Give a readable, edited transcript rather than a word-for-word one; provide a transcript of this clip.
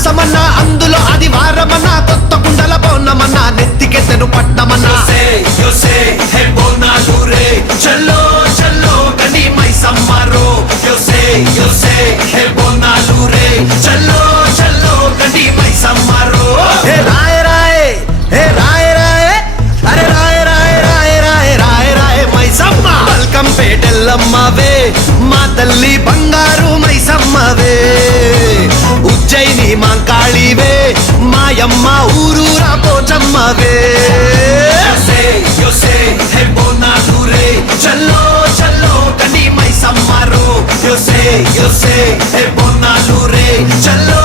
మాసమన్నా అందులో అది వారమన్నా కొత్త కుండల బోనమన్నా నెత్తికెత్తెను పట్నమన్నా చల్లో చల్లో గని మైసమ్మరో యోసే హే బోనాలు రే చల్లో చల్లో గని మైసమ్మరో హే రాయ్ రాయ్ హే రాయ్ రాయ్ అరే రాయ్ రాయ్ రాయ్ రాయ్ రాయ్ రాయ్ మైసమ్మ వెల్కమ్ పేటెల్లమ్మవే మా తల్లి బంగారు మైసమ్మవే ఉజ్జయిని మాంకాళివే మాయమ్మ ఊరూరా పోచమ్మవే యోసే హే బోనాలు రే చల్లో చల్లో గని మైసమ్మరో యోసే హే బోనాలు రే చల్లో